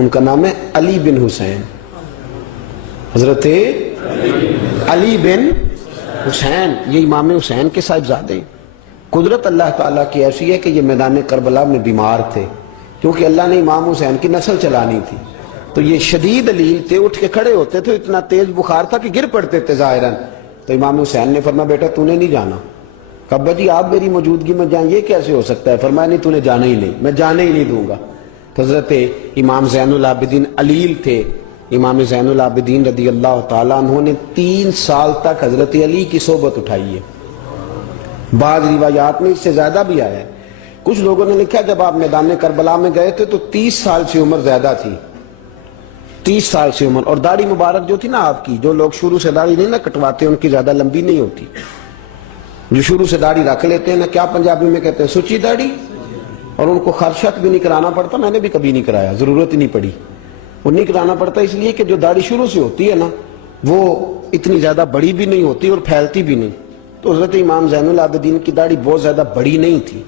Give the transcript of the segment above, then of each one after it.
ان کا نام ہے علی بن حسین، حضرت علی بن حسین، یہ امام حسین کے صاحبزادے ہیں۔ قدرت اللہ تعالیٰ کی ایسی ہے کہ یہ میدان کربلا میں بیمار تھے، کیونکہ اللہ نے امام حسین کی نسل چلانی تھی، تو یہ شدید علیل تھے، اٹھ کے کھڑے ہوتے تھے، اتنا تیز بخار تھا کہ گر پڑتے تھے ظاہراً۔ تو امام حسین نے فرمایا بیٹا تو نے نہیں جانا۔ کہا ابا جی آپ میری موجودگی میں جائیں، یہ کیسے ہو سکتا ہے؟ فرمایا نہیں تو نے جانا ہی نہیں، میں جانے ہی نہیں دوں گا۔ تو حضرت امام زین العابدین علیل تھے، امام زین العابدین رضی اللہ تعالیٰ عنہ نے 3 سال تک حضرت علی کی صحبت اٹھائی ہے۔ بعض روایات میں اس سے زیادہ بھی آیا ہے۔ کچھ لوگوں نے لکھا جب آپ میدان کربلا میں گئے تھے تو 30 سال سے عمر زیادہ تھی، 30 سال سے عمر، اور داڑھی مبارک جو تھی نا آپ کی، جو لوگ شروع سے داڑھی نہیں نہ کٹواتے ان کی زیادہ لمبی نہیں ہوتی، جو شروع سے داڑھی رکھ لیتے ہیں نا، کیا پنجابی میں کہتے ہیں سچی داڑھی، اور ان کو خرشت بھی نہیں کرانا پڑتا، میں نے بھی کبھی نہیں کرایا، ضرورت ہی نہیں پڑی، وہ نہیں کرانا پڑتا اس لیے کہ جو داڑھی شروع سے ہوتی ہے نا وہ اتنی زیادہ بڑی بھی نہیں ہوتی اور پھیلتی بھی نہیں۔ تو حضرت امام زین العابدین کی داڑھی بہت زیادہ بڑی نہیں تھی،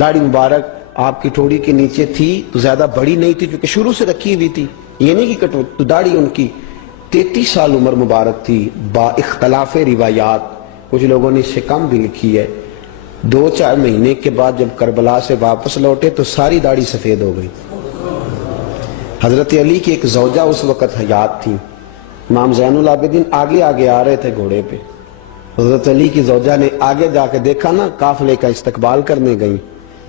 داڑھی مبارک آپ کی ٹھوڑی کے نیچے تھی تو زیادہ بڑی نہیں تھی کیونکہ شروع سے رکھی ہوئی تھی، یہ نہیں کہ کٹو، تو داڑھی ان کی 33 سال عمر مبارک تھی، با اختلاف روایات، کچھ لوگوں نے اس سے کم بھی لکھی ہے۔ 2-4 مہینے کے بعد جب کربلا سے واپس لوٹے تو ساری داڑھی سفید ہو گئی۔ حضرت علی کی ایک زوجہ اس وقت حیات تھی، امام زین العابدین آگے آگے آ رہے تھے گھوڑے پہ، حضرت علی کی زوجہ نے آگے جا کے دیکھا نا قافلے کا استقبال کرنے گئی،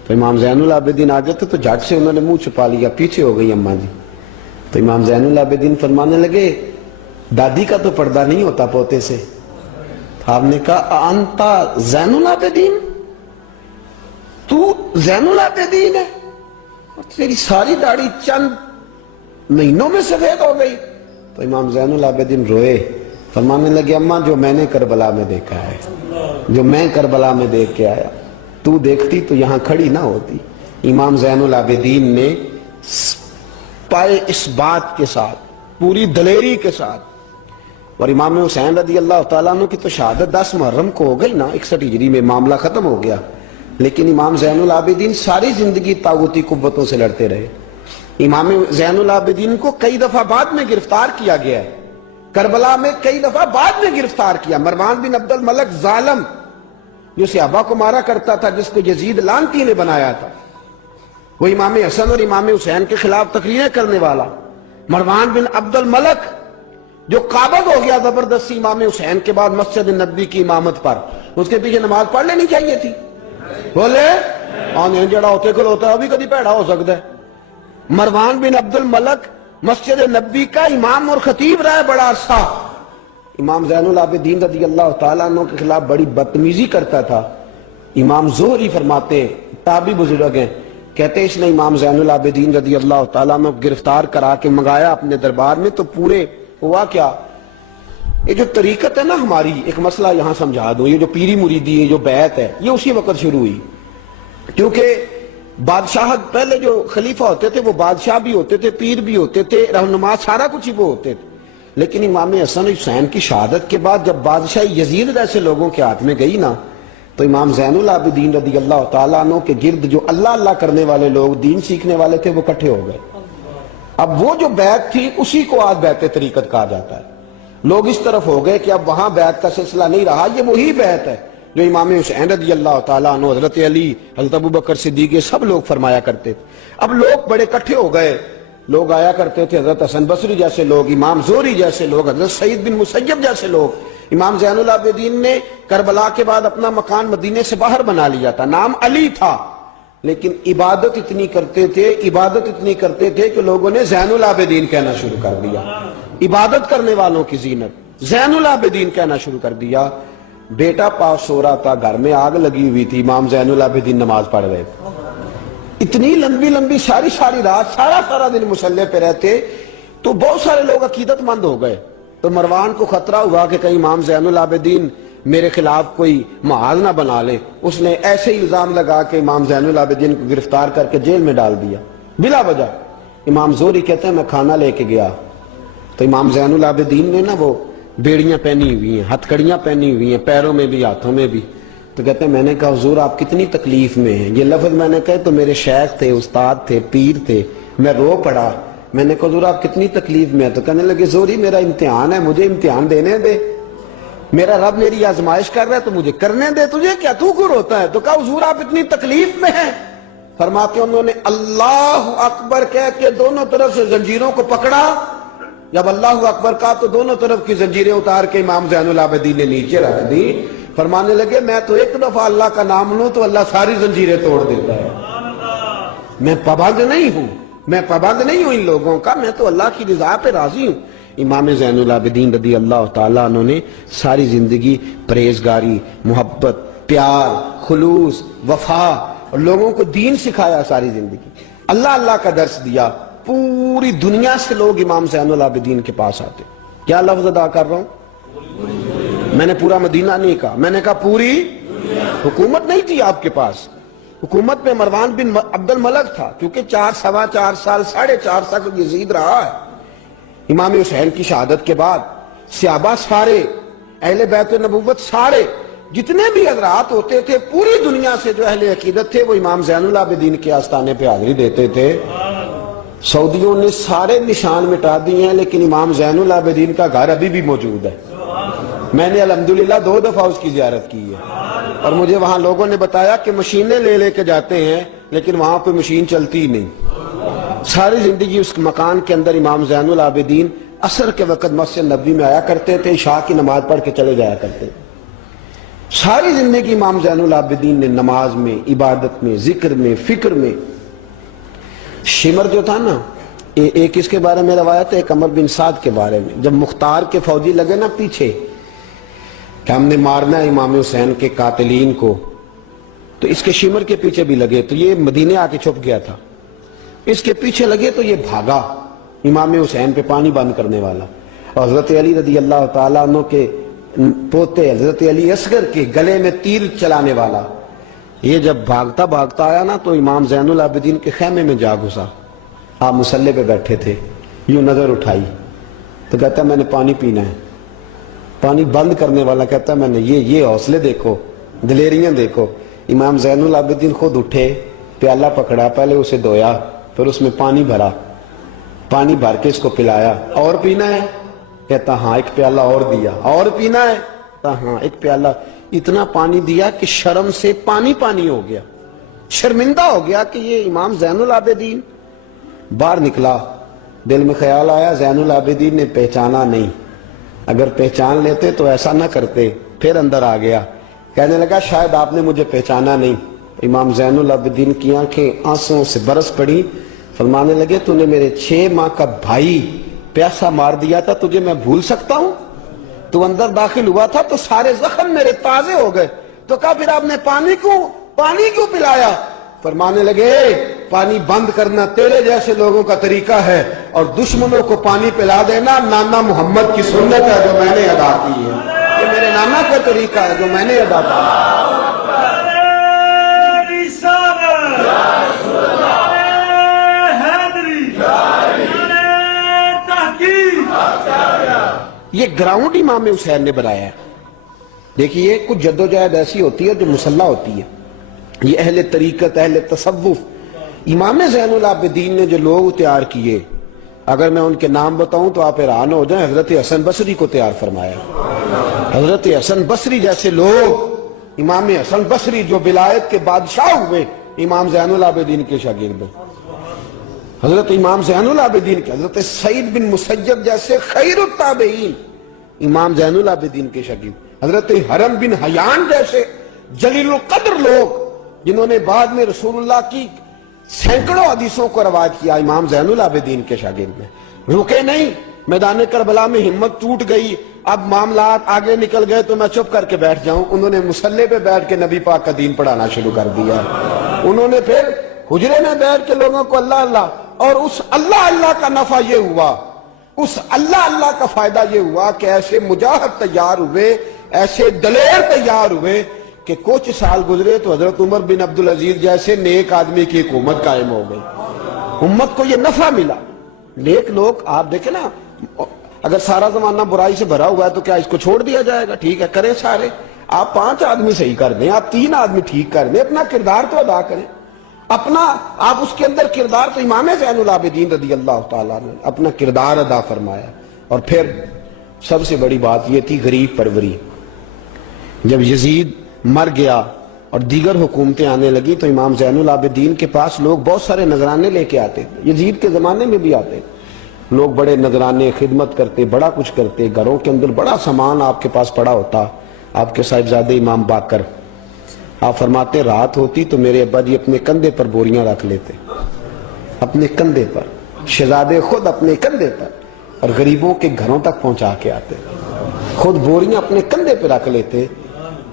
تو امام زین العابدین آگے تھے تو جھٹ سے انہوں نے منہ چھپا لیا، پیچھے ہو گئی اماں جی۔ تو امام زین العابدین فرمانے لگے دادی کا تو پردہ نہیں ہوتا پوتے سے۔ آپ نے کہا انتا زین العابدین، تو زین العابدین ہے اور تیری ساری داڑھی چند مہینوں میں سفید ہو گئی؟ تو امام زین العابدین روئے، فرمانے لگے اماں جو میں نے کربلا میں دیکھا ہے، جو میں کربلا میں دیکھ کے آیا، تو دیکھتی تو یہاں کھڑی نہ ہوتی۔ امام زین العابدین نے پائے اس بات کے ساتھ، پوری دلیری کے ساتھ، اور امام حسین رضی اللہ تعالیٰ عنہ کی تو شہادت 10 محرم کو ہو گئی نا، 61 ہجری میں معاملہ ختم ہو گیا، لیکن امام زین العابدین ساری زندگی طاغوتی قوتوں سے لڑتے رہے۔ امام زین العابدین کو کئی دفعہ بعد میں گرفتار کیا گیا ہے، کربلا میں کئی دفعہ بعد میں گرفتار کیا۔ مروان بن عبد الملک ظالم جو صحابہ کو مارا کرتا تھا، جس کو یزید لعنتی نے بنایا تھا، وہ امام حسن اور امام حسین کے خلاف تقریریں کرنے والا مروان بن عبد الملک جو قابض ہو گیا زبردستی امام حسین کے بعد مسجد نبی کی امامت پر، اس کے پیچھے نماز پڑھ لینی چاہیے تھی، بولے آنے جڑا ہوتے کھلوتا ہے ابھی کدی پیڑا ہو سکتا ہے۔ مروان بن عبد الملک مسجد نبی کا امام اور خطیب رہا ہے بڑا عرصہ، امام زین العابدین رضی اللہ تعالیٰ عنہ کے خلاف بڑی بدتمیزی کرتا تھا۔ امام زہری فرماتے ہیں، تابعی بزرگ ہیں، کہتے ہیں اس نے امام زین العابدین رضی اللہ تعالیٰ عنہ گرفتار کرا کے منگایا اپنے دربار میں، تو پورے ہوا کیا، یہ جو طریقت ہے نا ہماری، ایک مسئلہ یہاں سمجھا دوں، یہ جو پیری مریدی ہے، جو بیعت ہے، یہ اسی وقت شروع ہوئی، کیونکہ بادشاہت پہلے جو خلیفہ ہوتے تھے وہ بادشاہ بھی ہوتے تھے، پیر بھی ہوتے تھے، رہنما، سارا کچھ ہی وہ ہوتے تھے، لیکن امام حسن حسین کی شہادت کے بعد جب بادشاہی یزید جیسے لوگوں کے ہاتھ میں گئی نا، تو امام زین العابدین رضی اللہ تعالیٰ عنہ کے گرد جو اللہ اللہ کرنے والے لوگ، دین سیکھنے والے تھے، وہ اکٹھے ہو گئے۔ اب وہ جو بیعت تھی اسی کو آج بیعت طریقت کہا جاتا ہے۔ لوگ اس طرف ہو گئے کہ اب وہاں بیعت کا سلسلہ نہیں رہا، یہ وہی بیعت ہے جو امام حسین رضی اللہ تعالیٰ عنہ، حضرت علی، حضرت ابوبکر صدیق، یہ سب لوگ فرمایا کرتے تھے۔ اب لوگ بڑے اکٹھے ہو گئے، لوگ آیا کرتے تھے، حضرت حسن بصری جیسے لوگ، امام زہری جیسے لوگ، حضرت سعید بن مسیب جیسے لوگ۔ امام زین العابدین نے کربلا کے بعد اپنا مکان مدینے سے باہر بنا لیا تھا، نام علی تھا، لیکن عبادت اتنی کرتے تھے کہ لوگوں نے زین العابدین کہنا شروع کر دیا، عبادت کرنے والوں کی زینت زین العابدین کہنا شروع کر دیا۔ بیٹا پاس سو رہا تھا، گھر میں آگ لگی ہوئی تھی، امام زین العابدین نماز پڑھ رہے تھے، اتنی لمبی ساری رات سارا دن مصلی پہ رہتے، تو بہت سارے لوگ عقیدت مند ہو گئے۔ تو مروان کو خطرہ ہوا کہ کہیں امام زین العابدین میرے خلاف کوئی محاذ نہ بنا لے، اس نے ایسے ہی الزام لگا کہ امام زین العابدین کو گرفتار کر کے جیل میں ڈال دیا بلا وجہ۔ امام زہری کہتے ہیں میں کھانا لے کے گیا تو امام زین العابدین نے نا وہ بیڑیاں پہنی ہوئی ہیں، ہتھ کڑیاں پہنی ہوئی ہیں، پیروں میں بھی ہاتھوں میں بھی، تو کہتے ہیں میں نے کہا حضور آپ کتنی تکلیف میں ہیں؟ یہ لفظ میں نے کہے تو میرے شیخ تھے، استاد تھے، پیر تھے، میں رو پڑا. میں نے کہا حضور آپ کتنی تکلیف میں ہے؟ تو کہنے لگے زوری میرا امتحان ہے, مجھے امتحان دینے دے, میرا رب میری آزمائش کر رہا ہے تو مجھے کرنے دے, تجھے کیا, تو کیوں روتا ہے؟ تو کہا حضور آپ اتنی تکلیف میں ہیں. فرماتے انہوں نے اللہ اکبر کہہ کے دونوں طرف سے زنجیروں کو پکڑا. جب اللہ اکبر کہا تو دونوں طرف کی زنجیریں اتار کے امام زین العابدین نے نیچے رکھ دی. فرمانے لگے میں تو ایک دفعہ اللہ کا نام لوں تو اللہ ساری زنجیریں توڑ دیتا ہے. میں پابند نہیں ہوں, میں پابند نہیں ہوں ان لوگوں کا, میں تو اللہ کی رضا پہ راضی ہوں. امام زین العابدین رضی اللہ تعالیٰ عنہ نے ساری زندگی پرہیزگاری, محبت, پیار, خلوص, وفا اور لوگوں کو دین سکھایا. ساری زندگی اللہ اللہ کا درس دیا. پوری دنیا سے لوگ امام زین العابدین کے پاس آتے. کیا لفظ ادا کر رہا ہوں؟ میں نے پورا مدینہ نہیں کہا, میں نے کہا پوری حکومت نہیں تھی آپ کے پاس. حکومت میں مروان بن عبد الملک تھا, کیونکہ 4.25 سال 4.5 سال یزید رہا ہے. امام حسین کی شہادت کے بعد صحابہ سارے, اہل بیت نبوت سارے, جتنے بھی حضرات ہوتے تھے پوری دنیا سے جو اہل عقیدت تھے وہ امام زین العابدین کے آستانے پہ حاضری دیتے تھے. سعودیوں نے سارے نشان مٹا دیے ہیں لیکن امام زین العابدین کا گھر ابھی بھی موجود ہے. میں نے الحمدللہ 2 دفعہ اس کی زیارت کی ہے, اور مجھے وہاں لوگوں نے بتایا کہ مشینیں لے کے جاتے ہیں لیکن وہاں کوئی مشین چلتی ہی نہیں. ساری زندگی اس مکان کے اندر امام زین العابدین عصر کے وقت مسجد نبوی میں آیا کرتے تھے, عشاء کی نماز پڑھ کے چلے جایا کرتے. ساری زندگی امام زین العابدین نے نماز میں, عبادت میں, ذکر میں, فکر میں. شمر جو تھا نا, ایک اس کے بارے میں روایت ہے, ایک عمر بن سعد کے بارے میں. جب مختار کے فوجی لگے نا پیچھے کہ ہم نے مارنا ہے امام حسین کے قاتلین کو, تو اس کے شمر کے پیچھے بھی لگے, تو یہ مدینے آ کے چھپ گیا تھا. اس کے پیچھے لگے تو یہ بھاگا, امام حسین پہ پانی بند کرنے والا. اور حضرت علی رضی اللہ تعالیٰ عنہ کے پوتے حضرت علی اصغر کے گلے میں تیر چلانے والا, یہ جب بھاگتا بھاگتا آیا نا تو امام زین العابدین کے خیمے میں جا گھسا. آپ مصلے پہ بیٹھے تھے, یوں نظر اٹھائی تو کہتا ہے میں نے پانی پینا ہے. پانی بند کرنے والا کہتا ہے میں نے, یہ حوصلے دیکھو, دلیریاں دیکھو. امام زین العابدین خود اٹھے, پیالہ پکڑا, پہلے اسے دھویا, پھر اس میں پانی بھرا, پانی بھر کے اس کو پلایا. اور پینا ہے؟ کہتا ہاں. ایک پیالہ اور دیا. اور پینا ہے؟ کہتا ہاں. ایک پیالہ. اتنا پانی دیا کہ شرم سے پانی پانی ہو گیا, شرمندہ ہو گیا کہ یہ امام زین العابدین. باہر نکلا, دل میں خیال آیا زین العابدین نے پہچانا نہیں, اگر پہچان لیتے تو ایسا نہ کرتے. پھر اندر آ گیا, کہنے لگا شاید آپ نے مجھے پہچانا نہیں. امام زین العابدین کی آنکھیں آنسوں سے برس پڑی. فرمانے لگے تو نے میرے 6 ماہ کا بھائی پیاسا مار دیا تھا, تجھے میں بھول سکتا ہوں؟ تو اندر داخل ہوا تھا تو سارے زخم میرے تازے ہو گئے. تو کہا پھر آپ نے پانی کیوں پلایا؟ فرمانے لگے پانی بند کرنا تیرے جیسے لوگوں کا طریقہ ہے, اور دشمنوں کو پانی پلا دینا نانا محمد کی سنت ہے جو میں نے ادا کی ہے. یہ میرے نانا کا طریقہ ہے جو میں نے ادا کیا. یہ گراؤنڈ امام حسین نے بنایا ہے. دیکھیے کچھ جدوجہد ایسی ہوتی ہے جو مسلح ہوتی ہے. یہ اہل طریقت, اہل تصوف, امام زین العابدین نے جو لوگ تیار کیے, اگر میں ان کے نام بتاؤں تو آپ حیران ہو جائیں. حضرت حسن بصری کو تیار فرمایا. حضرت حسن بصری جیسے لوگ, امام حسن بصری جو ولایت کے بادشاہ ہوئے, امام زین العابدین کے شاگرد. حضرت امام زین العابدین کے, حضرت سعید بن مسیب جیسے خیر التابعین امام زین العابدین کے شاگرد. حضرت حرم بن حیان جیسے جلیل القدر لوگ جنہوں نے بعد میں رسول اللہ کی سینکڑوں حدیثوں کو روایت کیا, امام زین العابدین کے شاگرد میں. رکے نہیں, میدان کربلا میں ہمت ٹوٹ گئی, اب معاملات آگے نکل گئے تو میں چپ کر کے بیٹھ جاؤں. انہوں نے مصلے پہ بیٹھ کے نبی پاک کا دین پڑھانا شروع کر دیا. انہوں نے پھر حجرے میں بیٹھ کے لوگوں کو اللہ اللہ, اور اس اللہ اللہ کا نفع یہ ہوا, اس اللہ اللہ کا فائدہ یہ ہوا کہ ایسے مجاہد تیار ہوئے, ایسے دلیر تیار ہوئے کہ کچھ سال گزرے تو حضرت عمر بن عبدالعزیز جیسے نیک آدمی کی حکومت قائم ہو گئی. امت کو یہ نفع ملا. نیک لوگ آپ دیکھیں نا, اگر سارا زمانہ برائی سے بھرا ہوا ہے تو کیا اس کو چھوڑ دیا جائے گا؟ ٹھیک ہے کریں سارے, آپ 5 آدمی صحیح کر دیں, آپ 3 آدمی ٹھیک کر دیں, اپنا کردار تو ادا کریں. اپنا آپ اس کے اندر کردار، تو امام زین العابدین رضی اللہ تعالیٰ نے اپنا کردار ادا فرمایا. اور پھر سب سے بڑی بات یہ تھی غریب پروری. جب یزید مر گیا اور دیگر حکومتیں آنے لگی تو امام زین العابدین کے پاس لوگ بہت سارے نذرانے لے کے آتے تھے. یزید کے زمانے میں بھی آتے تھے لوگ، بڑے نذرانے خدمت کرتے، بڑا کچھ کرتے، گھروں کے اندر بڑا سامان آپ کے پاس پڑا ہوتا. آپ کے صاحبزادے امام باقر، آپ فرماتے رات ہوتی تو میرے ابا جی اپنے کندھے پر بوریاں رکھ لیتے، اپنے کندھے پر، شہزادے خود اپنے کندھے پر، اور غریبوں کے گھروں تک پہنچا کے آتے، خود بوریاں اپنے کندھے پہ رکھ لیتے.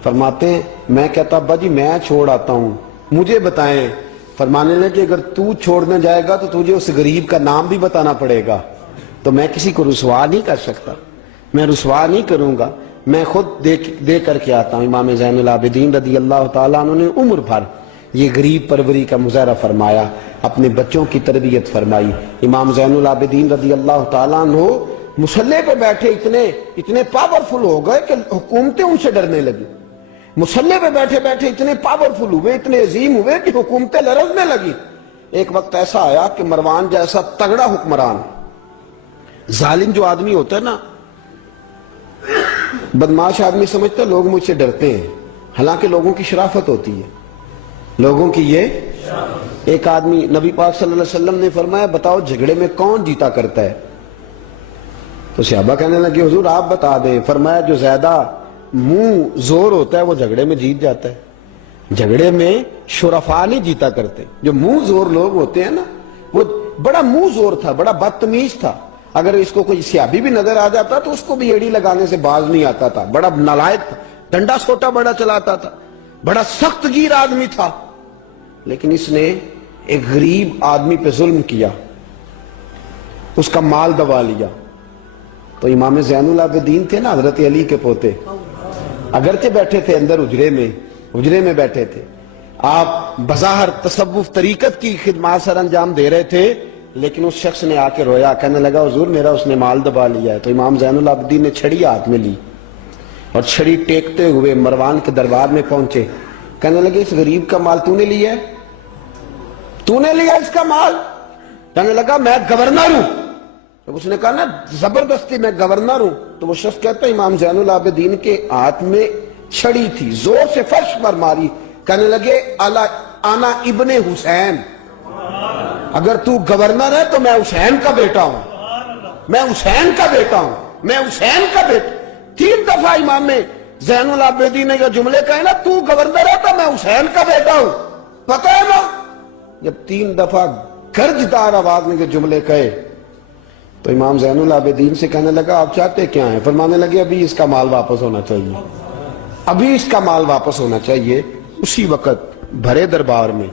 فرماتے ہیں میں کہتا ابا جی میں چھوڑ آتا ہوں، مجھے بتائیں. فرمانے لگے اگر تو چھوڑنے جائے گا تو تجھے اس غریب کا نام بھی بتانا پڑے گا، تو میں کسی کو رسوا نہیں کر سکتا، میں رسوا نہیں کروں گا، میں خود دے کر کے آتا ہوں. امام زین العابدین رضی اللہ تعالیٰ عنہ نے عمر بھر یہ غریب پروری کا مظاہرہ فرمایا، اپنے بچوں کی تربیت فرمائی. امام زین العابدین رضی اللہ تعالیٰ عنہ مصلی پہ بیٹھے اتنے پاورفل ہو گئے کہ حکومتیں ان سے ڈرنے لگی. مصلی پہ بیٹھے بیٹھے اتنے پاورفل ہوئے، اتنے عظیم ہوئے کہ حکومتیں لرزنے لگی. ایک وقت ایسا آیا کہ مروان جیسا تگڑا حکمران، ظالم جو آدمی ہوتا ہے نا، بدماش آدمی سمجھتا ہے لوگ مجھ سے ڈرتے ہیں، حالانکہ لوگوں کی شرافت ہوتی ہے، لوگوں کی یہ. ایک آدمی، نبی پاک صلی اللہ علیہ وسلم نے فرمایا بتاؤ جھگڑے میں کون جیتا کرتا ہے؟ تو صحابہ کہنے لگے حضور آپ بتا دیں. فرمایا جو زیادہ منہ زور ہوتا ہے وہ جھگڑے میں جیت جاتا ہے. جھگڑے میں شرفا نہیں جیتا کرتے، جو منہ زور لوگ ہوتے ہیں نا، وہ بڑا منہ زور تھا، بڑا بدتمیز تھا. اگر اس کو کوئی سیابی بھی نظر آ جاتا تو اس کو بھی ایڑی لگانے سے باز نہیں آتا تھا. بڑا نالائق تھا، ڈنڈا سوٹا بڑا چلاتا تھا، بڑا سخت گیر آدمی تھا. لیکن اس نے ایک غریب آدمی پہ ظلم کیا، اس کا مال دبا لیا. تو امام زین العابدین تھے نا، حضرت علی کے پوتے، اگرچہ بیٹھے تھے اندر حجرے میں بیٹھے تھے، آپ بظاہر تصوف طریقت کی خدمات سر انجام دے رہے تھے، لیکن اس شخص نے آ کے رویا، کہنے لگا حضور میرا اس نے مال دبا لیا ہے. تو امام زین العابدین نے چھڑی ہاتھ میں لی اور چھڑی ٹیکتے ہوئے مروان کے دربار میں پہنچے. کہنے لگے اس غریب کا مال تو نے لیا ہے؟ تو نے لیا اس کا مال؟ کہنے لگا میں گورنر ہوں. تو اس نے کہا نا زبردستی میں گورنر ہوں. تو وہ شخص کہتا ہے امام زین العابدین کے ہاتھ میں چھڑی تھی، زور سے فرش پر ماری. کہنے لگے انا ابن حسین، اگر تو گورنر ہے تو میں حسین کا بیٹا ہوں، میں حسین کا بیٹا ہوں، میں حسین کا بیٹا. 3 دفعہ امام زین العابدین نے یہ جملے کہے نا، تو گورنر ہے تو میں حسین کا بیٹا ہوں. پتہ ہے نا جب 3 دفعہ گرجدار آواز میں یہ جملے کہے تو امام زین العابدین سے کہنے لگا آپ چاہتے کیا ہیں؟ فرمانے لگے ابھی اس کا مال واپس ہونا چاہیے، ابھی اس کا مال واپس ہونا چاہیے. اسی وقت بھرے دربار میں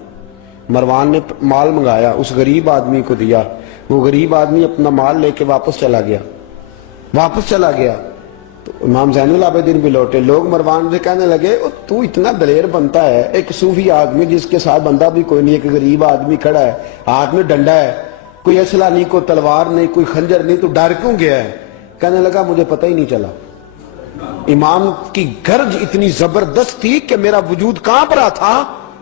مروان نے مال منگایا، اس غریب آدمی کو دیا. وہ غریب آدمی اپنا مال لے کے واپس چلا گیا. تو امام زین العابدین بھی لوٹے. لوگ مروان سے کہنے لگے تو اتنا دلیر بنتا ہے، ایک صوفی آدمی جس کے ساتھ بندہ بھی کوئی نہیں، ایک غریب آدمی کھڑا ہے، ہاتھ میں ڈنڈا ہے، کوئی اسلحہ نہیں، کوئی تلوار نہیں، کوئی خنجر نہیں، تو ڈر کیوں گیا ہے؟ کہنے لگا مجھے پتہ ہی نہیں چلا. امام کی گرج اتنی زبردست تھی کہ میرا وجود کانپ رہا تھا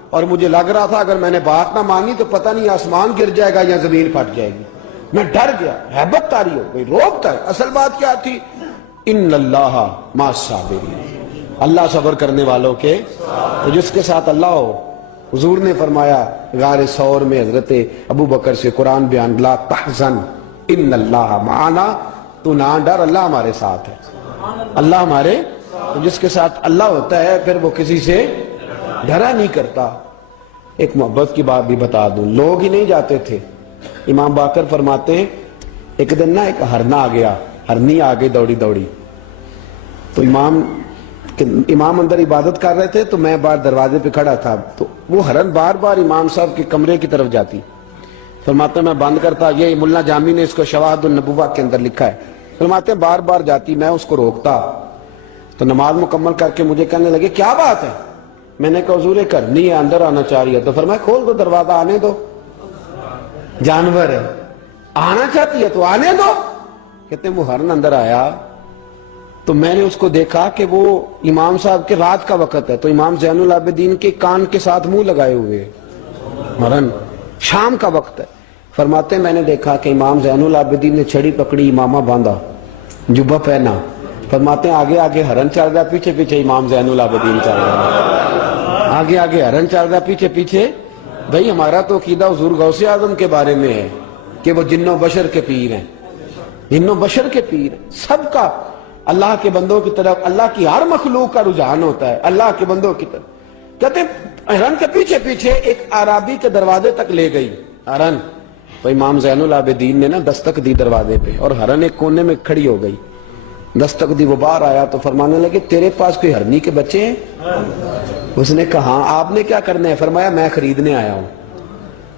اور مجھے لگ رہا تھا اگر میں نے بات نہ مانی تو پتہ نہیں آسمان گر جائے گا یا زمین پھٹ جائے گی. میں ڈر گیا، ہیبت طاری ہو گئی، روب تھا. اصل بات کیا تھی؟ ان اللہ مع الصابرین، اللہ صبر کرنے والوں کے، تو جس کے ساتھ اللہ ہو. حضور نے فرمایا غار ثور میں حضرت ابو بکر سے قرآن بیان، لا تحزن ان اللہ معنا، تو نہ ڈر، اللہ ہمارے ساتھ ہے، اللہ ہمارے. تو جس کے ساتھ اللہ ہوتا ہے پھر وہ کسی سے ڈرا نہیں کرتا. ایک محبت کی بات بھی بتا دوں، لوگ ہی نہیں جاتے تھے. امام باقر فرماتے ہیں ایک دن نا ایک ہرنا آ گیا، ہرنی آ گئی دوڑی دوڑی. تو امام اندر عبادت کر رہے تھے تو میں باہر دروازے پہ کھڑا تھا. تو وہ ہرن بار بار امام صاحب کے کمرے کی طرف جاتی. فرماتے میں بند کرتا، یہ ملا جامی نے اس کو شواہد النبوہ کے اندر لکھا ہے. فرماتے ہیں بار بار جاتی، میں اس کو روکتا. تو نماز مکمل کر کے مجھے کہنے لگے کیا بات ہے؟ میں نے کہا حضور کرنی ہے، اندر آنا چاہ رہی ہے. تو فرمایا کھول دو دروازہ، آنے دو، جانور ہے، آنا چاہتی ہے تو آنے دو. کہتے ہیں وہ ہرن اندر آیا تو میں نے اس کو دیکھا کہ وہ امام صاحب کے رات کا وقت ہے، تو امام زین العابدین کے کان کے ساتھ منہ لگائے ہوئے. مرن شام کا وقت ہے. فرماتے ہیں میں نے دیکھا کہ امام زین العابدین نے چھڑی پکڑی, امامہ باندھا, جبہ پہنا. فرماتے ہیں آگے آگے ہرن چل رہا, پیچھے پیچھے امام زین العابدین چل رہا. آگے آگے ہرن چل رہا, پیچھے پیچھے. بھئی ہمارا تو عقیدہ حضور غوث اعظم کے بارے میں ہے کہ وہ جن و بشر کے پیر ہیں, جن و بشر کے پیر ہیں. سب کا اللہ کے بندوں کی طرف, اللہ کی ہر مخلوق کا رجحان ہوتا ہے اللہ کے بندوں کی طرف. کہتے ہیں ہرن کے پیچھے پیچھے ایک عرابی کے دروازے تک لے گئی ہرن. تو امام زین العابدین نے نا دستک دی دروازے پہ, اور ہرن ایک کونے میں کھڑی ہو گئی. دستک دی, وہ باہر آیا تو فرمانے لگے تیرے پاس کوئی ہرنی کے بچے ہیں؟ اس نے کہا ہاں. آپ نے کیا کرنا ہے؟ فرمایا میں خریدنے آیا ہوں,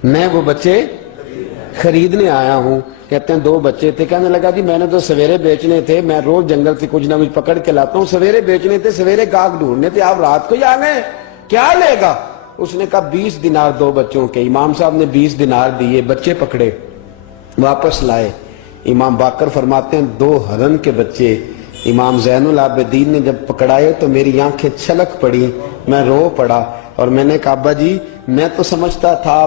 میں وہ بچے خریدنے آیا ہوں. کہتے ہیں 2 بچے تھے. کہنے لگا جی میں نے تو سویرے بیچنے تھے, میں روز جنگل سے کچھ نہ کچھ پکڑ کے لاتا ہوں, سویرے بیچنے تھے, سویرے گاہک ڈھونڈنے تھے, آپ رات کو ہی آ گئے, کیا لے گا؟ اس نے کہا 20 دینار 2 بچوں کے. امام صاحب نے 20 دینار دیے, بچے پکڑے, واپس لائے. امام باقر فرماتے ہیں 2 ہرن کے بچے امام زین العابدین نے جب پکڑائے تو میری آنکھیں چھلک پڑی, میں رو پڑا. اور میں نے کہا ابا جی میں تو سمجھتا تھا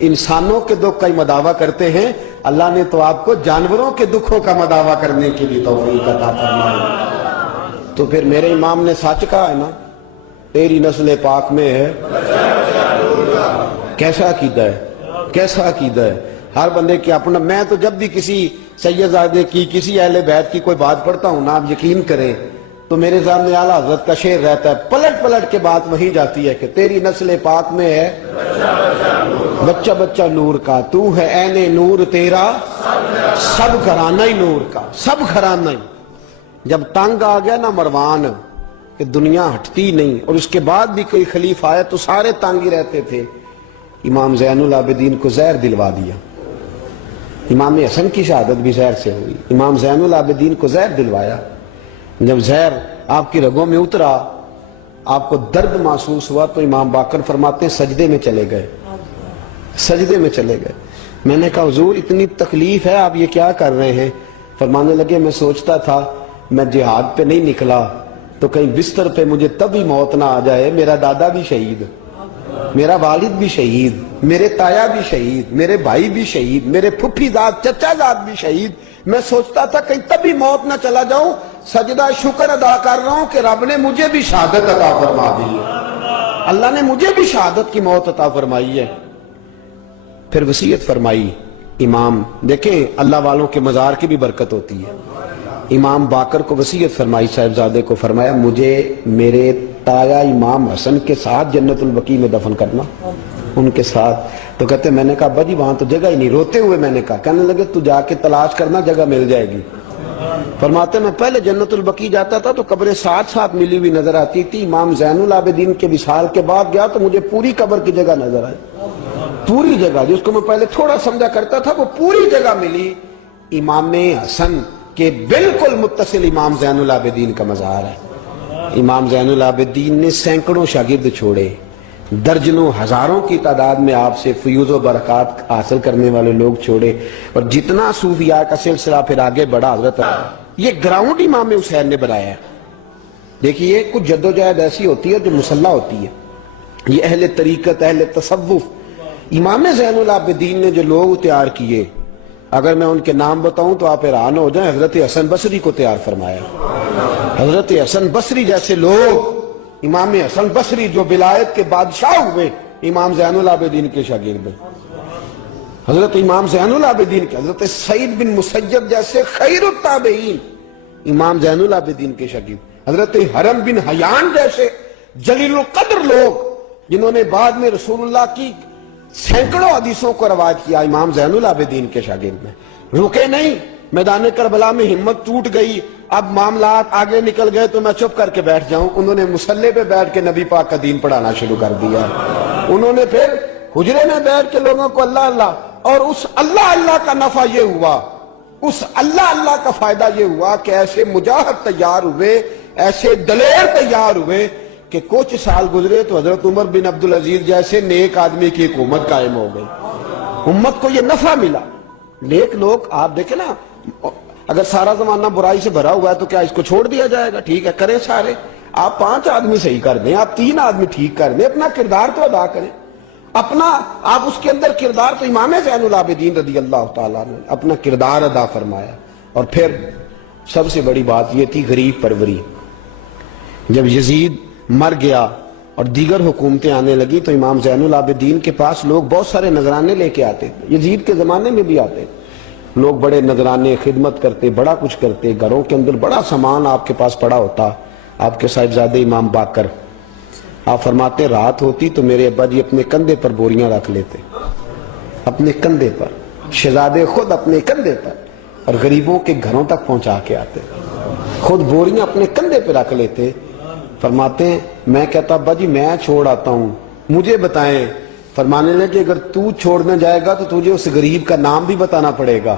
انسانوں کے دکھ کا ہی مداوع کرتے ہیں, اللہ نے تو آپ کو جانوروں کے دکھوں کا مداوع کرنے کی بھی توفیق عطا فرمائی. تو پھر میرے امام نے سچ کہا ہے نا, تیری نسل پاک میں ہے. کیسا عقیدہ ہے, کیسا عقیدہ ہے. ہر بندے کی اپنا. میں تو جب بھی کسی سیدزادے کی, کسی اہل بیت کی کوئی بات پڑھتا ہوں نا, آپ یقین کریں تو میرے سامنے اعلیٰ حضرت کا شعر رہتا ہے, پلٹ پلٹ کے بات وہیں جاتی ہے کہ تیری نسل پاک میں ہے بچہ بچہ نور کا, تو ہے عین نور تیرا سب گھرانہ ہی نور کا, سب گھرانہ ہی. جب تنگ آ گیا نا مروان کہ دنیا ہٹتی نہیں, اور اس کے بعد بھی کوئی خلیفہ آیا تو سارے تنگ ہی رہتے تھے, امام زین العابدین کو زہر دلوا دیا. امام حسن کی شہادت بھی زہر سے ہوئی, امام زین العابدین کو زہر دلوایا. جب زہر آپ کی رگوں میں اترا, آپ کو درد محسوس ہوا, تو امام باقر فرماتے ہیں سجدے میں چلے گئے, سجدے میں چلے گئے. میں نے کہا حضور اتنی تکلیف ہے, آپ یہ کیا کر رہے ہیں؟ فرمانے لگے میں سوچتا تھا میں جہاد پہ نہیں نکلا تو کہیں بستر پہ مجھے تبھی موت نہ آ جائے. میرا دادا بھی شہید, میرا والد بھی شہید, میرے تایا بھی شہید, میرے بھائی بھی شہید, میرے پھپھی زاد چچا زاد بھی شہید. میں سوچتا تھا کہیں تبھی موت نہ چلا جاؤں. سجدہ شکر ادا کر رہا ہوں کہ رب نے مجھے بھی شہادت عطا فرما دی ہے, اللہ نے مجھے بھی شہادت کی موت عطا فرمائی ہے. پھر وصیت فرمائی امام. دیکھیں اللہ والوں کے مزار کی بھی برکت ہوتی ہے. امام باقر کو وصیت فرمائی صاحبزادے کو, فرمایا مجھے میرے تایا امام حسن کے ساتھ جنت البقیع میں دفن کرنا, ان کے ساتھ. تو کہتے میں نے کہا ابا جی وہاں تو جگہ ہی نہیں. روتے ہوئے میں نے کہا, کہنے لگے تو جا کے تلاش کرنا, جگہ مل جائے گی. فرماتے میں پہلے جنت البقیع جاتا تھا تو قبریں ساتھ ساتھ ملی ہوئی نظر آتی تھی. امام زین العابدین کے وصال کے بعد گیا تو مجھے پوری قبر کی جگہ نظر آئی, پوری جگہ جس کو میں پہلے تھوڑا سمجھا کرتا تھا وہ پوری جگہ ملی. امام حسن کے بالکل متصل امام زین العابدین کا مزار ہے. امام زین العابدین نے سینکڑوں شاگرد چھوڑے, درجنوں ہزاروں کی تعداد میں آپ سے فیوز و برکات حاصل کرنے والے لوگ چھوڑے, اور جتنا صوفیاء کا سلسلہ پھر آگے بڑھا حضرت. یہ گراؤنڈ امام حسین نے بنایا ہے. دیکھیے کچھ جدوجہد ایسی ہوتی ہے جو مسلح ہوتی ہے, یہ اہل طریقت اہل تصوف. امام زین العابدین نے جو لوگ تیار کیے, اگر میں ان کے نام بتاؤں تو آپ حیران ہو جائیں. حضرت حسن بصری کو تیار فرمایا, حضرت حسن بصری جیسے لوگ. امام حسن بصری جو ولایت کے بادشاہ ہوئے, امام زین العابدین کے شاگرد. حضرت امام زین العابدین کے, حضرت سعید بن مسیب جیسے خیر التابعین امام زین العابدین کے شاگرد. حضرت حرم بن حیان جیسے جلیل القدر لوگ جنہوں نے بعد میں رسول اللہ کی سینکڑوں حدیثوں کو روایت کیا, امام زین العابدین کے شاگرد میں. رکے نہیں, میدان کربلا میں ہمت ٹوٹ گئی, اب معاملات آگے نکل گئے تو میں چپ کر کے بیٹھ جاؤں. انہوں نے مصلے پہ بیٹھ کے نبی پاک کا دین پڑھانا شروع کر دیا. انہوں نے پھر حجرے میں بیٹھ کے لوگوں کو اللہ اللہ, اور اس اللہ اللہ کا نفع یہ ہوا, اس اللہ اللہ کا فائدہ یہ ہوا کہ ایسے مجاہد تیار ہوئے, ایسے دلیر تیار ہوئے کہ کچھ سال گزرے تو حضرت عمر بن عبدالعزیز جیسے نیک آدمی کی حکومت قائم ہو گئی. امت کو یہ نفع ملا. نیک لوگ آپ دیکھیں نا, اگر سارا زمانہ برائی سے بھرا ہوا ہے تو کیا اس کو چھوڑ دیا جائے گا؟ ٹھیک ہے کریں سارے, آپ 5 آدمی صحیح کر دیں, آپ 3 آدمی ٹھیک کر دیں, اپنا کردار تو ادا کریں. اپنا آپ اس کے اندر کردار، تو امام زین العابدین رضی اللہ تعالیٰ نے اپنا کردار ادا فرمایا. اور پھر سب سے بڑی بات یہ تھی غریب پروری. جب یزید مر گیا اور دیگر حکومتیں آنے لگی تو امام زین العابدین کے پاس لوگ بہت سارے نذرانے لے کے آتے تھے. یزید کے زمانے میں بھی آتے تھے لوگ، بڑے نذرانے خدمت کرتے، بڑا کچھ کرتے، گھروں کے اندر بڑا سامان آپ کے پاس پڑا ہوتا. آپ کے صاحبزادے امام باقر، آپ فرماتے رات ہوتی تو میرے ابا جی اپنے کندھے پر بوریاں رکھ لیتے، اپنے کندھے پر، شہزادے خود اپنے کندھے پر، اور غریبوں کے گھروں تک پہنچا کے آتے، خود بوریاں اپنے کندھے پہ رکھ لیتے. فرماتے ہیں میں کہتا ابا جی میں چھوڑ آتا ہوں، مجھے بتائیں. فرمانے لگے اگر تو چھوڑنے جائے گا تو تجھے اس غریب کا نام بھی بتانا پڑے گا،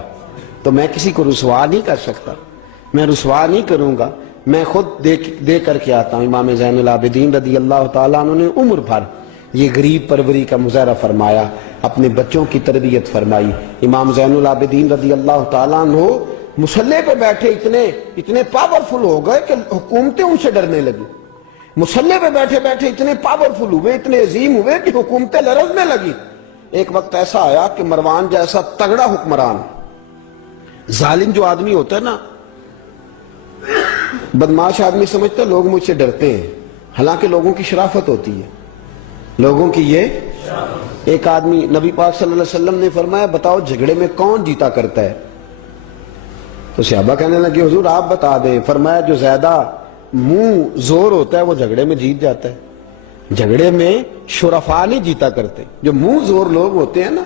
تو میں کسی کو رسوا نہیں کر سکتا، میں رسوا نہیں کروں گا، میں خود دے کر کے آتا ہوں. امام زین العابدین رضی اللہ تعالیٰ عنہ نے عمر بھر یہ غریب پروری کا مظاہرہ فرمایا، اپنے بچوں کی تربیت فرمائی. امام زین العابدین رضی اللہ تعالیٰ عنہ مصلی پہ بیٹھے اتنے پاورفل ہو گئے کہ حکومتیں ان سے ڈرنے لگی. مصلی پہ بیٹھے بیٹھے اتنے پاورفل ہوئے، اتنے عظیم ہوئے کہ حکومتیں لرزنے لگی. ایک وقت ایسا آیا کہ مروان جیسا تگڑا حکمران، ظالم جو آدمی ہوتا ہے نا، بدماش آدمی سمجھتا ہے لوگ مجھ سے ڈرتے ہیں، حالانکہ لوگوں کی شرافت ہوتی ہے، لوگوں کی یہ ایک آدمی. نبی پاک صلی اللہ علیہ وسلم نے فرمایا بتاؤ جھگڑے میں کون جیتا کرتا ہے؟ تو صحابہ کہنے لگے حضور آپ بتا دیں. فرمایا جو زیادہ منہ زور ہوتا ہے وہ جھگڑے میں جیت جاتا ہے. جھگڑے میں شرفا نہیں جیتا کرتے، جو منہ زور لوگ ہوتے ہیں نا،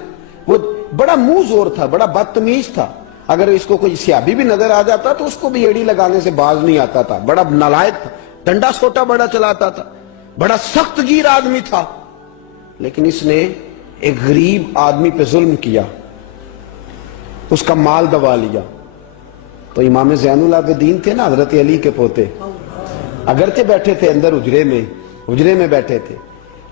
وہ بڑا منہ زور تھا، بڑا بدتمیز تھا. اگر اس کو کوئی سیابی بھی نظر آ جاتا تو اس کو بھی ایڑی لگانے سے باز نہیں آتا تھا. بڑا نالائق تھا، ڈنڈا سوٹا بڑا چلاتا تھا، بڑا سخت گیر آدمی تھا. لیکن اس نے ایک غریب آدمی پہ ظلم کیا، اس کا مال دبا لیا. تو امام زین العابدین تھے نا حضرت علی کے پوتے، اگرچہ بیٹھے تھے اندر حجرے میں بیٹھے تھے،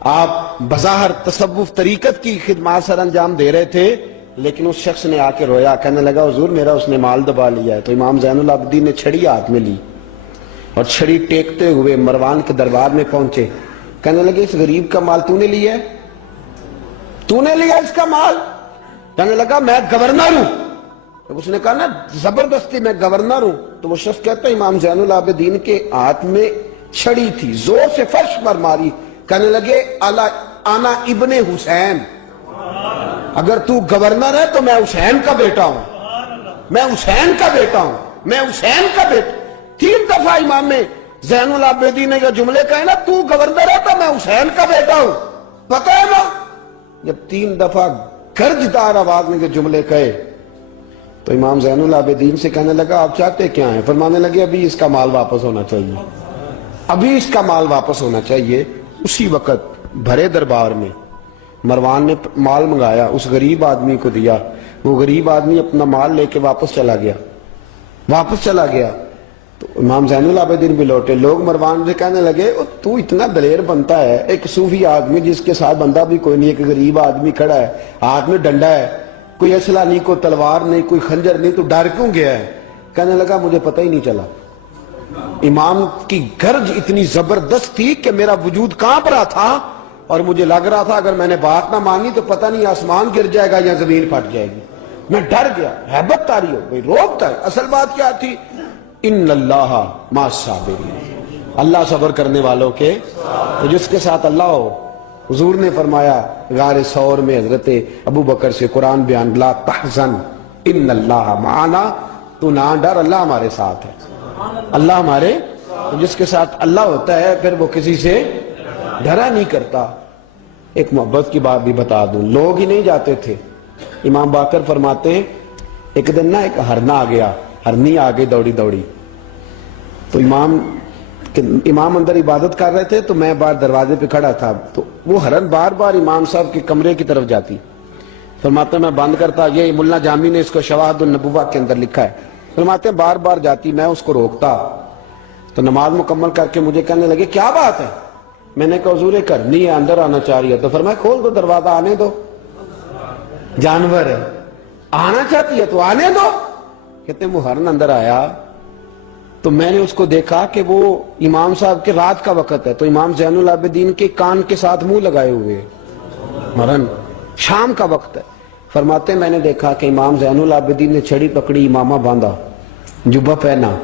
آپ بظاہر تصوف طریقت کی خدمات سر انجام دے رہے تھے، لیکن اس شخص نے آ کے رویا، کہنے لگا حضور میرا اس نے مال دبا لیا ہے. تو امام زین العابدین نے چھڑی ہاتھ میں لی اور چھڑی ٹیکتے ہوئے مروان کے دربار میں پہنچے. کہنے لگے اس غریب کا مال تو نے لیا ہے؟ تو نے لیا اس کا مال؟ کہنے لگا میں گورنر ہوں. اس نے کہا نا زبردستی میں گورنر ہوں. تو وہ شخص کہتا ہے امام زین العابدین کے ہاتھ میں چھڑی تھی، زور سے فرش پر ماری. کہنے لگے انا ابن حسین، اگر تو گورنر ہے تو میں حسین کا بیٹا ہوں، میں حسین کا بیٹا ہوں، میں حسین کا بیٹا. 3 دفعہ امام زین العابدین نے یہ جملے کہے نا، تو گورنر ہے تو میں حسین کا بیٹا ہوں. پتہ ہے نا جب 3 دفعہ گرجدار آواز میں یہ جملے کہے تو امام زین العابدین سے کہنے لگا آپ چاہتے کیا ہیں؟ فرمانے لگے ابھی اس کا مال واپس ہونا چاہیے، ابھی اس کا مال واپس ہونا چاہیے. اسی وقت بھرے دربار میں مروان نے مال منگایا، اس غریب آدمی کو دیا. وہ غریب آدمی اپنا مال لے کے واپس چلا گیا. تو امام زین العابدین بھی لوٹے. لوگ مروان سے کہنے لگے تو اتنا دلیر بنتا ہے، ایک صوفی آدمی جس کے ساتھ بندہ بھی کوئی نہیں، ایک غریب آدمی کھڑا ہے، ہاتھ میں ڈنڈا ہے، کوئی اسلحہ نہیں، کوئی تلوار نہیں، کوئی خنجر نہیں، تو ڈر کیوں گیا ہے؟ کہنے لگا مجھے پتہ ہی نہیں چلا. امام کی گرج اتنی زبردست تھی کہ میرا وجود کانپ رہا تھا اور مجھے لگ رہا تھا اگر میں نے بات نہ مانی تو پتہ نہیں آسمان گر جائے گا یا زمین پھٹ جائے گی. میں ڈر گیا، ہیبت تاری ہو گئی، روب تاری. اصل بات کیا تھی؟ ان اللہ مع الصابرین، اللہ صبر کرنے والوں کے، تو جس کے ساتھ اللہ ہو. حضور نے فرمایا غار ثور میں حضرت ابو بکر سے قرآن بیان، لا تحزن ان اللہ معنا، تو نہ ڈر، اللہ ہمارے ساتھ ہے. اللہ ہمارے، تو جس کے ساتھ اللہ ہوتا ہے پھر وہ کسی سے ڈرا نہیں کرتا. ایک محبت کی بات بھی بتا دوں، لوگ ہی نہیں جاتے تھے. امام باقر فرماتے ہیں ایک دن نا ایک ہرنا آ گیا، ہرنی آ گئی دوڑی دوڑی. تو امام اندر عبادت کر رہے تھے تو میں باہر دروازے پہ کھڑا تھا. تو وہ ہرن بار بار امام صاحب کے کمرے کی طرف جاتی. فرماتے میں بند کرتا، یہ ملا جامی نے اس کو شواہد النبوہ کے اندر لکھا ہے. فرماتے ہیں بار بار جاتی، میں اس کو روکتا. تو نماز مکمل کر کے مجھے کہنے لگے کیا بات ہے؟ میں نے کہا حضور کرنی ہے، اندر آنا چاہ رہی ہے. تو فرمایا کھول دو دروازہ، آنے دو، جانور ہے، آنا چاہتی ہے تو آنے دو. کہتے ہیں وہ ہرن اندر آیا تو میں نے اس کو دیکھا کہ وہ امام صاحب کے رات کا وقت ہے، تو امام زین العابدین کے کان کے ساتھ منہ لگائے ہوئے. ہرن، شام کا وقت ہے. فرماتے ہیں میں نے دیکھا کہ امام زین العابدین نے چھڑی پکڑی، امامہ باندھا، جبہ پہنا.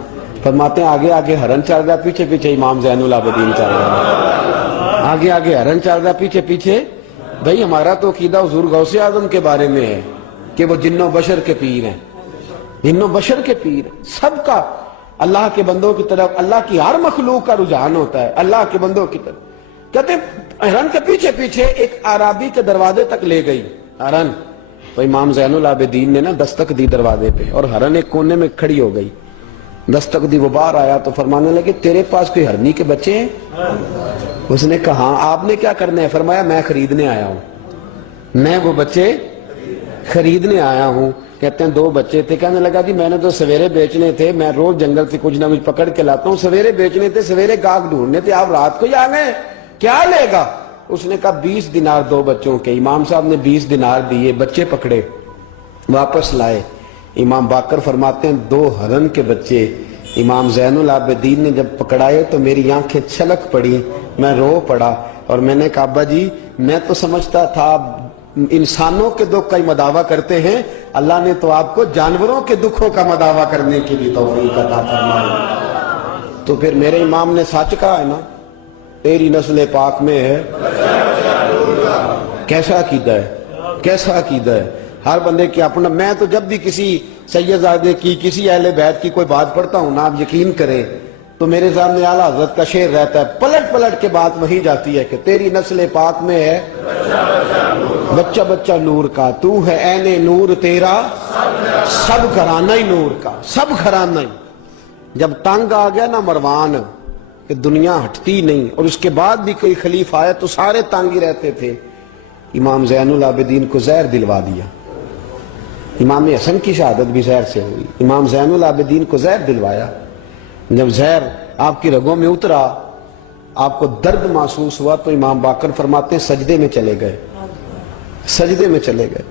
فرماتے ہیں آگے آگے ہرن چل رہا، پیچھے پیچھے امام زین العابدین چل رہا. آگے آگے ہرن چل رہا، پیچھے پیچھے. بھئی ہمارا تو عقیدہ حضور غوث اعظم کے بارے میں ہے کہ وہ جن و بشر کے پیر ہیں، جن و بشر کے پیر. سب کا اللہ کے بندوں کی طرف، اللہ کی ہر مخلوق کا رجحان ہوتا ہے اللہ کے بندوں کی طرف. کہتے ہیں ہرن کے پیچھے پیچھے ایک عرابی کے دروازے تک لے گئی ہرن. تو امام زین العابدین نے نا دستک دی دروازے پہ، اور ہرن ایک کونے میں کھڑی ہو گئی. دستک دی، وہ باہر آیا تو فرمانے لگے تیرے پاس کوئی ہرنی کے بچے ہیں؟ اس نے کہا ہاں. آپ نے کیا کرنا ہے؟ فرمایا میں خریدنے آیا ہوں، میں وہ بچے خریدنے آیا ہوں. کہتے ہیں 2 بچے تھے. کہنے لگا جی میں نے تو سویرے بیچنے تھے، میں روز جنگل سے کچھ نہ کچھ پکڑ کے لاتا ہوں، سویرے بیچنے تھے، سویرے گاہک ڈھونڈنے تھے، آپ رات کو ہی آ گئے، کیا لے گا؟ اس نے کہا 20 دینار 2 بچوں کے. امام صاحب نے 20 دینار دیے، بچے پکڑے، واپس لائے. امام باقر فرماتے ہیں 2 ہرن کے بچے امام زین العابدین نے جب پکڑائے تو میری آنکھیں چھلک پڑی، میں رو پڑا. اور میں نے کہا ابا جی میں تو سمجھتا تھا انسانوں کے دکھ کا ہی مداوع کرتے ہیں، اللہ نے تو آپ کو جانوروں کے دکھوں کا مداوع کرنے کی بھی توفیق عطا فرمائی. تو پھر میرے امام نے سچ کہا ہے نا، تیری نسل پاک میں ہے. کیسا عقیدہ ہے، کیسا عقیدہ ہے. ہر بندے کی اپنا. میں تو جب بھی کسی سیدزادے کی، کسی اہل بیت کی کوئی بات پڑھتا ہوں نا، آپ یقین کریں تو میرے سامنے اعلیٰ حضرت کا شعر رہتا ہے، پلٹ پلٹ کے بات وہی جاتی ہے کہ تیری نسل پاک میں ہے بچہ بچہ نور کا، تو ہے عین نور تیرا سب گھرانہ ہی نور کا، سب گھرانہ ہی. جب تنگ آ گیا نا مروان کہ دنیا ہٹتی نہیں، اور اس کے بعد بھی کوئی خلیفہ آیا تو سارے تنگ ہی رہتے تھے، امام زین العابدین کو زہر دلوا دیا. امام حسن کی شہادت بھی زہر سے ہوئی، امام زین العابدین کو زہر دلوایا. جب زہر آپ کی رگوں میں اترا، آپ کو درد محسوس ہوا، تو امام باقر فرماتے ہیں سجدے میں چلے گئے، سجدے میں چلے گئے.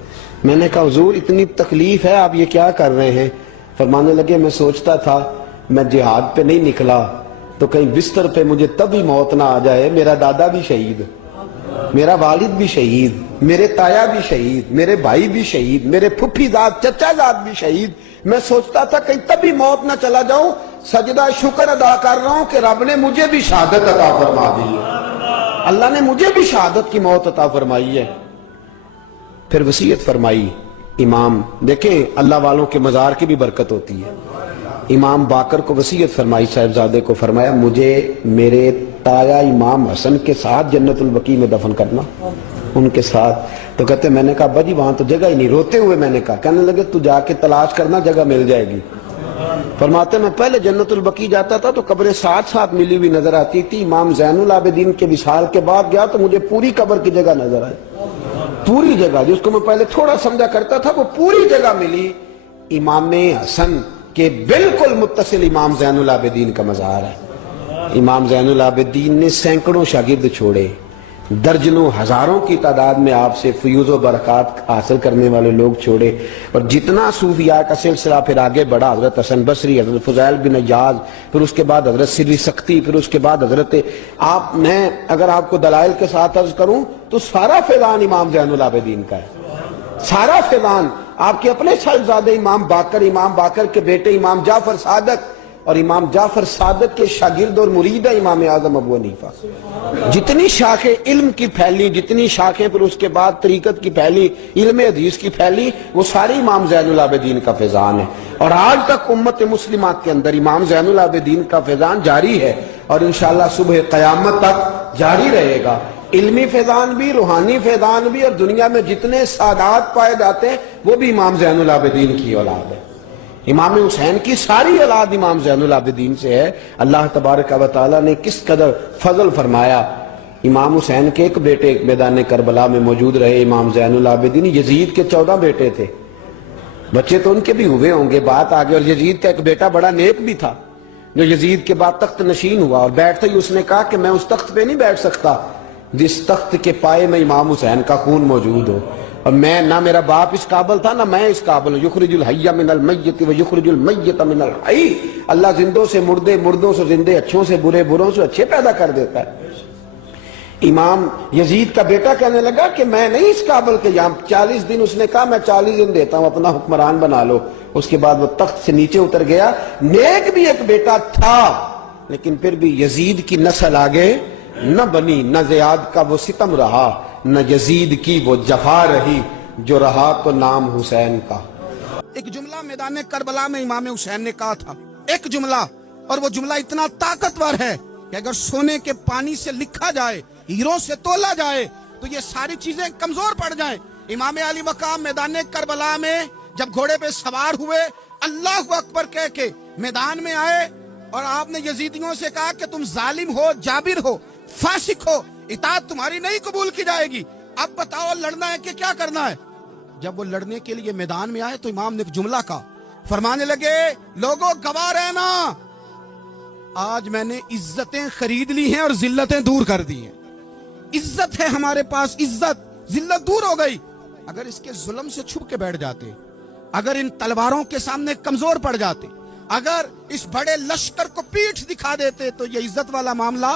میں نے کہا حضور اتنی تکلیف ہے، آپ یہ کیا کر رہے ہیں؟ فرمانے لگے میں سوچتا تھا میں جہاد پہ نہیں نکلا تو کہیں بستر پہ مجھے تبھی موت نہ آ جائے. میرا دادا بھی شہید، میرا والد بھی شہید، میرے تایا بھی شہید، میرے بھائی بھی شہید، میرے پھپھی زاد چچا زاد بھی شہید. میں سوچتا تھا کہیں تبھی موت نہ چلا جاؤں. سجدہ شکر ادا کر رہا ہوں کہ رب نے مجھے بھی شہادت عطا فرما دی ہے، اللہ نے مجھے بھی شہادت کی موت عطا فرمائی ہے. پھر وصیت فرمائی امام. دیکھیں اللہ والوں کے مزار کی بھی برکت ہوتی ہے. امام باقر کو وصیت فرمائی صاحبزادے کو، فرمایا مجھے میرے تایا امام حسن کے ساتھ جنت البقیع میں دفن کرنا، ان کے ساتھ. تو کہتے میں نے کہا ابا جی وہاں تو جگہ ہی نہیں. روتے ہوئے میں نے کہا. کہنے لگے تو جا کے تلاش کرنا، جگہ مل جائے گی. فرماتے میں پہلے جنت البقیع جاتا تھا تو قبریں ساتھ ساتھ ملی ہوئی نظر آتی تھی. امام زین العابدین کے وصال کے بعد گیا تو مجھے پوری قبر کی جگہ نظر آئی، پوری جگہ جس کو میں پہلے تھوڑا سمجھا کرتا تھا وہ پوری جگہ ملی. امام حسن کے بالکل متصل امام زین العابدین کا مزار ہے. امام زین العابدین نے سینکڑوں شاگرد چھوڑے، درجنوں ہزاروں کی تعداد میں آپ سے فیوز و برکات حاصل کرنے والے لوگ چھوڑے. اور جتنا صوفیاء کا سلسلہ پھر آگے بڑھا، حضرت حسن بصری، حضرت فضیل بن عیاض، پھر اس کے بعد حضرت سری سختی، پھر اس کے بعد حضرت میں اگر آپ کو دلائل کے ساتھ عرض کروں تو سارا فیضان امام زین العابدین کا ہے. سارا فیضان آپ کے اپنے صاحبزادے امام باقر کے بیٹے امام جعفر صادق اور امام جعفر صادق کے شاگرد اور مرید ہے امام اعظم ابو حنیفہ. جتنی شاخیں علم کی پھیلی، جتنی شاخیں پھر اس کے بعد طریقت کی پھیلی، علم حدیث کی پھیلی، وہ ساری امام زین العابدین کا فیضان ہے. اور آج تک امت مسلمہ کے اندر امام زین العابدین کا فیضان جاری ہے اور انشاءاللہ صبح قیامت تک جاری رہے گا. علمی فیضان بھی، روحانی فیضان بھی، اور دنیا میں جتنے سعادات پائے جاتے ہیں وہ بھی امام زین العابدین کی اولاد ہے. امام حسین کی ساری اولاد امام زین العابدین سے ہے. اللہ تبارک و تعالیٰ نے کس قدر فضل فرمایا. امام حسین کے ایک بیٹے ایک میدان کربلا میں موجود رہے، امام زین العابدین. یزید کے 14 بیٹے تھے، بچے تو ان کے بھی ہوئے ہوں گے، بات آگے. اور یزید کا ایک بیٹا بڑا نیک بھی تھا جو یزید کے بعد تخت نشین ہوا، اور بیٹھتے ہی اس نے کہا کہ میں اس تخت پہ نہیں بیٹھ سکتا جس تخت کے پائے میں امام حسین کا خون موجود ہو، اور میں نہ میرا باپ اس قابل تھا نہ میں اس قابل ہوں. یخرج الحی من المیت و یخرج المیت من الحی. اللہ زندوں سے مردے، مردوں سے زندے، اچھوں سے برے، بروں سے اچھے پیدا کر دیتا ہے. امام یزید کا بیٹا کہنے لگا کہ میں نہیں اس قابل کہ یہاں 40 دن، اس نے کہا میں 40 دن دیتا ہوں، اپنا حکمران بنا لو۔ اس کے بعد وہ تخت سے نیچے اتر گیا۔ نیک بھی ایک بیٹا تھا لیکن پھر بھی یزید کی نسل آگے نہ بنی، نہ زیاد کا وہ ستم رہا، نہ یزید کی وہ جفا رہی، جو رہا تو نام حسین کا۔ ایک جملہ میدان کربلا میں امام حسین نے کہا تھا، ایک جملہ، اور وہ جملہ اتنا طاقتور ہے کہ اگر سونے کے پانی سے لکھا جائے، ہیروں سے تولا جائے تو یہ ساری چیزیں کمزور پڑ جائیں۔ امام علی مقام میدان کربلا میں جب گھوڑے پہ سوار ہوئے، اللہ اکبر کہہ کے میدان میں آئے، اور آپ نے یزیدیوں سے کہا کہ تم ظالم ہو، جابر ہو، فاسق ہو، اطاعت تمہاری نہیں قبول کی جائے گی، اب بتاؤ لڑنا ہے کہ کیا کرنا ہے۔ جب وہ لڑنے کے لیے میدان میں آئے تو امام نے ایک جملہ کہا، فرمانے لگے لوگوں گواہ رہنا، آج میں نے عزتیں خرید لی ہیں اور ذلتیں دور کر دی ہیں۔ عزت ہے ہمارے پاس، عزت، ذلت دور ہو گئی۔ اگر اس کے ظلم سے چھپ کے بیٹھ جاتے، اگر ان تلواروں کے سامنے کمزور پڑ جاتے، اگر اس بڑے لشکر کو پیٹھ دکھا دیتے تو یہ عزت والا معاملہ